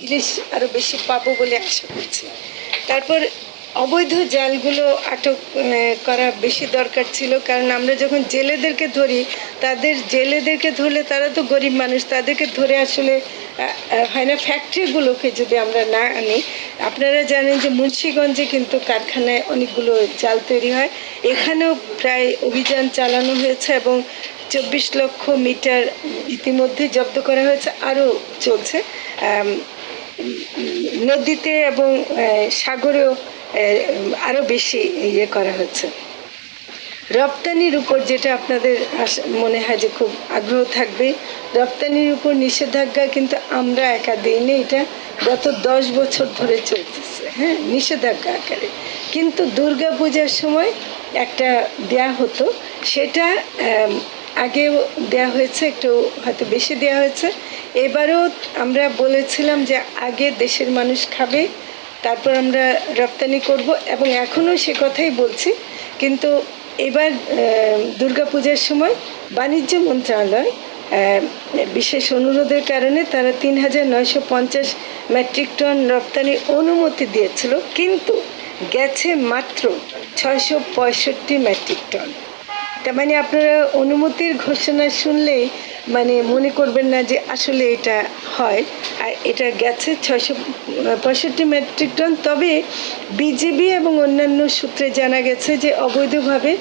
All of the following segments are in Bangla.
ইলিশ আরও বেশি পাবো বলে আশা করছি। তারপর অবৈধ জালগুলো আটক আহ, করা বেশি দরকার ছিল। কারণ আমরা যখন জেলেদেরকে ধরি তাদের জেলেদেরকে ধরলে তারা তো গরিব মানুষ তাদেরকে ধরে আসলে হয় না ফ্যাক্টরিগুলোকে যদি আমরা না আনি। আপনারা জানেন যে মুন্সীগঞ্জে কিন্তু কারখানায় অনেকগুলো জাল তৈরি হয়। এখানেও প্রায় অভিযান চালানো হয়েছে এবং চব্বিশ লক্ষ মিটার ইতিমধ্যে জব্দ করা হয়েছে। আরও চলছে। নদীতে এবং সাগরেও আরও বেশি ইয়ে করা হচ্ছে। রপ্তানির উপর যেটা আপনাদের মনে হয় যে খুব আগ্রহ থাকবে, রপ্তানির উপর নিষেধাজ্ঞা কিন্তু আমরা একা দিইনি, এটা গত দশ বছর ধরে চলতেছে। হ্যাঁ নিষেধাজ্ঞা আকারে। কিন্তু দুর্গা পূজার সময় একটা দেয়া হতো, সেটা আগেও দেয়া হয়েছে, একটু হয়তো বেশি দেয়া হয়েছে। এবারও আমরা বলেছিলাম যে আগে দেশের মানুষ খাবে, তারপর আমরা রপ্তানি করব এবং এখনও সে কথাই বলছি। কিন্তু এবার দুর্গাপূজার সময় বাণিজ্য মন্ত্রণালয় বিশেষ অনুরোধের কারণে তারা তিন হাজার নয়শো পঞ্চাশ মেট্রিক টন রপ্তানির অনুমতি দিয়েছিল। কিন্তু গেছে মাত্র ছয়শো পঁয়ষট্টি মেট্রিক টন। তার মানে আপনারা অনুমতির ঘোষণা শুনলেই মানে মনে করবেন না যে আসলে এটা হয়। আর এটা গেছে ছয়শো, পঁয়ষট্টি মেট্রিক টন। তবে বিজিবি এবং অন্যান্য সূত্রে জানা গেছে যে অবৈধভাবে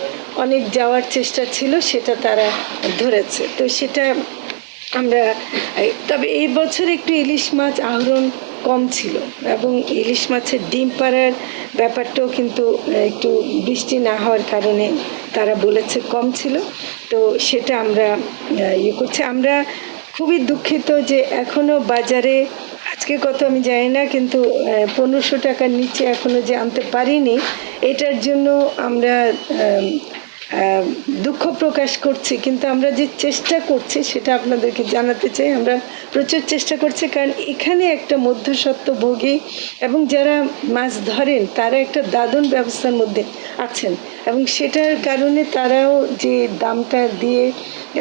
অনেক যাওয়ার চেষ্টা ছিল, সেটা তারা ধরেছে। তো সেটা আমরা, তবে এই বছর একটু ইলিশ মাছ আহরণ কম ছিল এবং ইলিশ মাছের ডিম পাড়ার ব্যাপারটাও কিন্তু একটু বৃষ্টি না হওয়ার কারণে তারা বলেছে কম ছিল। তো সেটা আমরা ইয়ে করছি। আমরা খুবই দুঃখিত যে এখনও বাজারে, আজকে কত আমি জানি না, কিন্তু পনেরোশো টাকার নিচে এখনও যে আনতে পারিনি, এটার জন্য আমরা দুঃখ প্রকাশ করছি, কিন্তু আমরা যে চেষ্টা করছি সেটা আপনাদেরকে জানাতে চাই। আমরা প্রচুর চেষ্টা করছি, কারণ এখানে একটা মধ্যসত্ত্ব ভোগী এবং যারা মাছ ধরেন, তারা একটা দাদন ব্যবস্থার মধ্যে আছেন এবং সেটার কারণে তারাও যে দামটা দিয়ে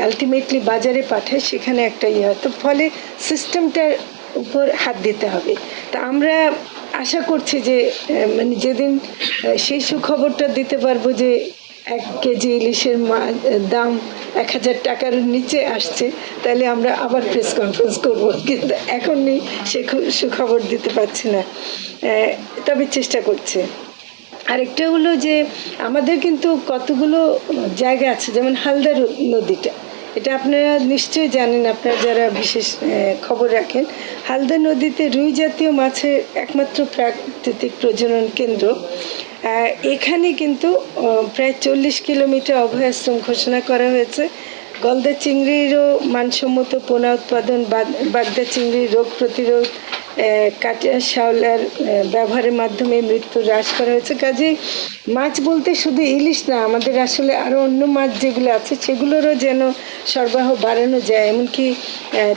আলটিমেটলি বাজারে পাঠায়, সেখানে একটা ইয়ে হয়। তো ফলে সিস্টেমটার উপর হাত দিতে হবে। তা আমরা আশা করছি যে মানে যেদিন সেই সুখবরটা দিতে পারব যে এক কেজি ইলিশের দাম এক হাজার টাকার নিচে আসছে, তাহলে আমরা আবার প্রেস কনফারেন্স করব। কিন্তু এখনই সে সুখবর দিতে পারছি না। তবে চেষ্টা করছে। আরেকটা হলো যে, আমাদের কিন্তু কতগুলো জায়গা আছে, যেমন হালদার নদীটা। এটা আপনারা নিশ্চয়ই জানেন, আপনারা যারা বিশেষ খবর রাখেন, হালদা নদীতে রুই জাতীয় মাছের একমাত্র প্রাকৃতিক প্রজনন কেন্দ্র। এখানে কিন্তু প্রায় চল্লিশ কিলোমিটার অভয়াশ্রম ঘোষণা করা হয়েছে। গলদা চিংড়িরও মানসম্মত পোনা উৎপাদন বাগ- বাগদা চিংড়ির রোগ প্রতিরোধ কাটিয়া শাওলার ব্যবহারের মাধ্যমে মৃত্যু হ্রাস করা হয়েছে। কাজেই মাছ বলতে শুধু ইলিশ না, আমাদের আসলে আরও অন্য মাছ যেগুলো আছে, সেগুলোরও যেন সরবরাহ বাড়ানো যায়। এমনকি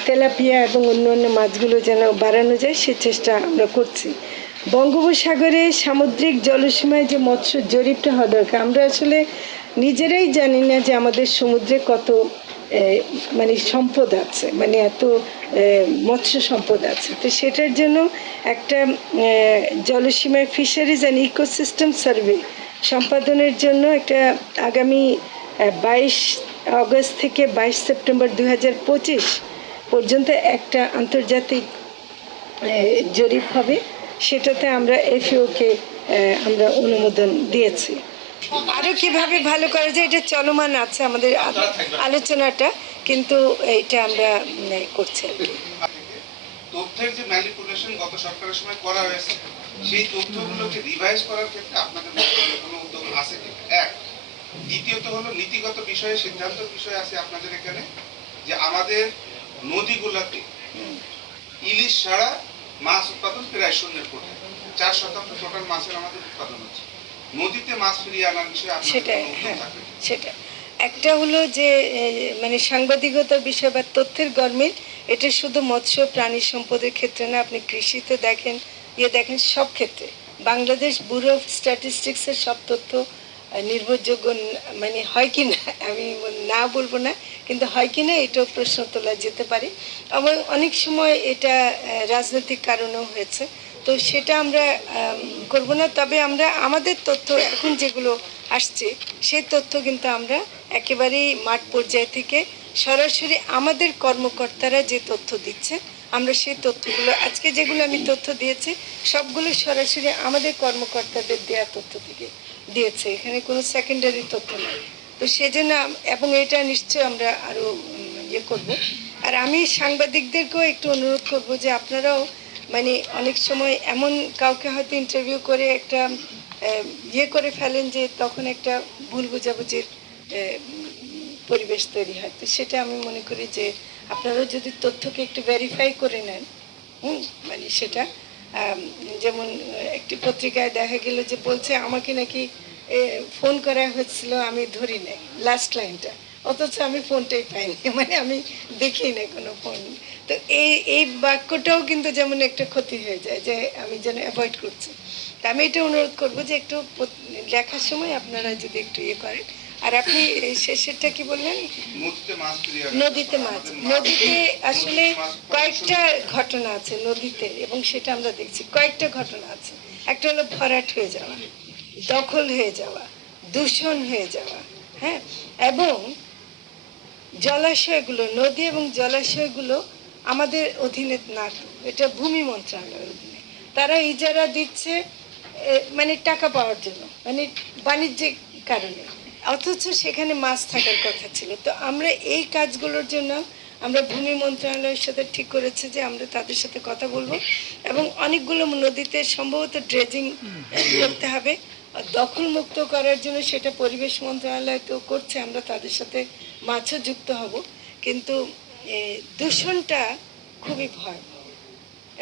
তেলাপিয়া এবং অন্য অন্য মাছগুলো যেন বাড়ানো যায়, সে চেষ্টা আমরা করছি। বঙ্গোপসাগরে সামুদ্রিক জলসীমায় যে মৎস্য জরিপটা হওয়া দরকার, আমরা আসলে নিজেরাই জানি না যে আমাদের সমুদ্রে কত মানে সম্পদ আছে মানে এত মৎস্য সম্পদ আছে। তো সেটার জন্য একটা জলসীমায় ফিশারিজ অ্যান্ড ইকোসিস্টেম সার্ভে সম্পাদনের জন্য একটা আগামী বাইশ আগস্ট থেকে বাইশ সেপ্টেম্বর দু হাজার পঁচিশ পর্যন্ত একটা আন্তর্জাতিক জরিপ হবে। সেটাতে আমরা এফিওকে আমরা অনুমোদন দিয়েছি। আরও কীভাবে ভালো করা যায় এটা চলমান আছে আমাদের আলোচনাটা, কিন্তু এটা আমরা করছি আর কি। তথ্যের যে ম্যানিপুলেশন গত সরকারের সময় করা হয়েছে, সেই তথ্যগুলোকে রিভাইজ করার ক্ষেত্রে আপনাদের কোনো উদ্যোগ আছে এক। দ্বিতীয়ত হলো নীতিগত বিষয়ে, সিদ্ধান্ত বিষয় আছে আপনাদের এখানে, যে আমাদের নদীগুলোতে ইলিশ ছাড়া মাছ উৎপাদন প্রায় শূন্যের কোঠে চার শতাংশ টোটাল মাছের আমাদের উৎপাদন হচ্ছে। নদীতে মাছ ফিরিয়ে আনার বিষয়ে সেটাই হ্যাঁ সেটা একটা হলো যে মানে সাংবাদিকতার বিষয় বা তথ্যের গরমিল এটা শুধু মৎস্য প্রাণী সম্পদের ক্ষেত্রে না আপনি কৃষিতে দেখেন ইয়ে দেখেন সব ক্ষেত্রে। বাংলাদেশ ব্যুরো অফ স্ট্যাটিস্টিক্সের সব তথ্য নির্ভরযোগ্য মানে হয় কি না আমি না বলব না কিন্তু হয় কি না এটাও প্রশ্ন তোলা যেতে পারে। এবং অনেক সময় এটা রাজনৈতিক কারণেও হয়েছে। তো সেটা আমরা আম, করব না। তবে আমরা আমাদের তথ্য এখন যেগুলো আসছে সেই তথ্য কিন্তু আমরা একেবারেই মাঠ পর্যায় থেকে সরাসরি আমাদের কর্মকর্তারা যে তথ্য দিচ্ছে আমরা সেই তথ্যগুলো আজকে যেগুলো আমি তথ্য দিয়েছি সবগুলো সরাসরি আমাদের কর্মকর্তাদের দেওয়া তথ্য থেকে দিয়েছে। এখানে কোনো সেকেন্ডারি তথ্য নেই। তো সেজন্য এবং এটা নিশ্চয় আমরা আরও ইয়ে করব। আর আমি সাংবাদিকদেরকেও একটু অনুরোধ করব যে আপনারাও মানে অনেক সময় এমন কাউকে হয়তো ইন্টারভিউ করে একটা ইয়ে করে ফেলেন যে তখন একটা ভুল বোঝাবুঝির পরিবেশ তৈরি হয়। তো সেটা আমি মনে করি যে আপনারাও যদি তথ্যকে একটু ভেরিফাই করে নেন, হুম মানে সেটা যেমন একটি পত্রিকায় দেখা গেল যে বলছে, আমাকে নাকি ফোন করা হয়েছিল আমি ধরি নাই লাস্ট লাইনটা অথচ আমি ফোনটাই পাইনি মানে আমি দেখি না কোনো ফোন তো এই এই বাক্যটাও কিন্তু যেমন একটা ক্ষতি হয়ে যায় যে আমি যেন অ্যাভয়েড করছি। তা আমি এটা অনুরোধ করব যে একটু লেখার সময় আপনারা যদি একটু ইয়ে করেন। আর আপনি শেষেরটা কি বললেন? নদীতে মাছ নদীতে আসলে কয়েকটা ঘটনা আছে নদীতে এবং সেটা আমরা দেখছি। কয়েকটা ঘটনা আছে। একটা হলো ভরাট হয়ে যাওয়া দখল হয়ে যাওয়া দূষণ হয়ে যাওয়া হ্যাঁ? এবং জলাশয়গুলো নদী এবং জলাশয়গুলো আমাদের অধীনে না, এটা ভূমি মন্ত্রণালয়ের অধীনে। তারা ইজারা দিচ্ছে মানে টাকা পাওয়ার জন্য মানে বাণিজ্যিক কারণে। অথচ সেখানে মাছ থাকার কথা ছিল। তো আমরা এই কাজগুলোর জন্য আমরা ভূমি মন্ত্রণালয়ের সাথে ঠিক করেছে যে আমরা তাদের সাথে কথা বলব এবং অনেকগুলো নদীতে সম্ভবত ড্রেজিং করতে হবে। দখলমুক্ত করার জন্য সেটা পরিবেশ মন্ত্রণালয় তো করছে, আমরা তাদের সাথে মাছও যুক্ত হব। কিন্তু দূষণটা খুবই ভয়াবহ।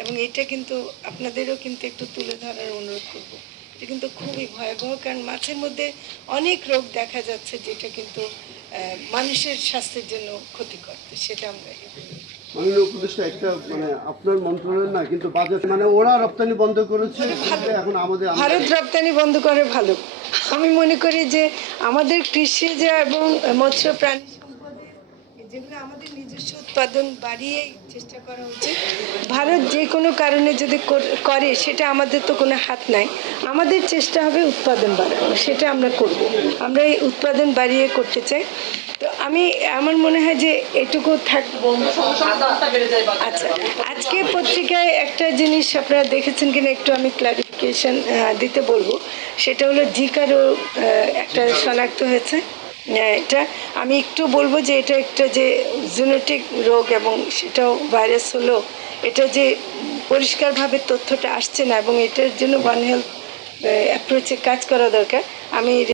এবং এটা কিন্তু আপনাদেরও কিন্তু একটু তুলে ধরার অনুরোধ করব। এটা কিন্তু খুবই ভয়াবহ কারণ মাছের মধ্যে অনেক রোগ দেখা যাচ্ছে যেটা কিন্তু মানুষের স্বাস্থ্যের জন্য ক্ষতিকর। সেটা আমরা মাননীয় উপদেষ্টা একটা মানে আপনার মন্ত্রণালয় না কিন্তু বাজেট মানে ওরা রপ্তানি বন্ধ করেছে এখন আমাদের ভারত রপ্তানি বন্ধ করে ভালো। আমি মনে করি যে আমাদের কৃষিজ এবং মৎস্য প্রাণী যেগুলো আমাদের নিজস্ব উৎপাদন বাড়িয়ে চেষ্টা করা উচিত। ভারত যে কোনো কারণে যদি করে সেটা আমাদের তো কোনো হাত নাই। আমাদের চেষ্টা হবে উৎপাদন বাড়ানো, সেটা আমরা করব। আমরা এই উৎপাদন বাড়িয়ে করতে চাই। তো আমি, আমার মনে হয় যে এটুকু থাকব আচ্ছা আজকে পত্রিকায় একটা জিনিস আপনারা দেখেছেন কিনা একটু আমি ক্লারিফিকেশন দিতে বলব। সেটা হলো জিকারও একটা শনাক্ত হয়েছে। এটা আমি একটু বলব যে এটা একটা যে জুনেটিক রোগ এবং সেটাও ভাইরাস হলো, এটা যে পরিষ্কারভাবে তথ্যটা আসছে না এবং এটার জন্য ওয়ান হেলথ অ্যাপ্রোচে কাজ করা দরকার। আমি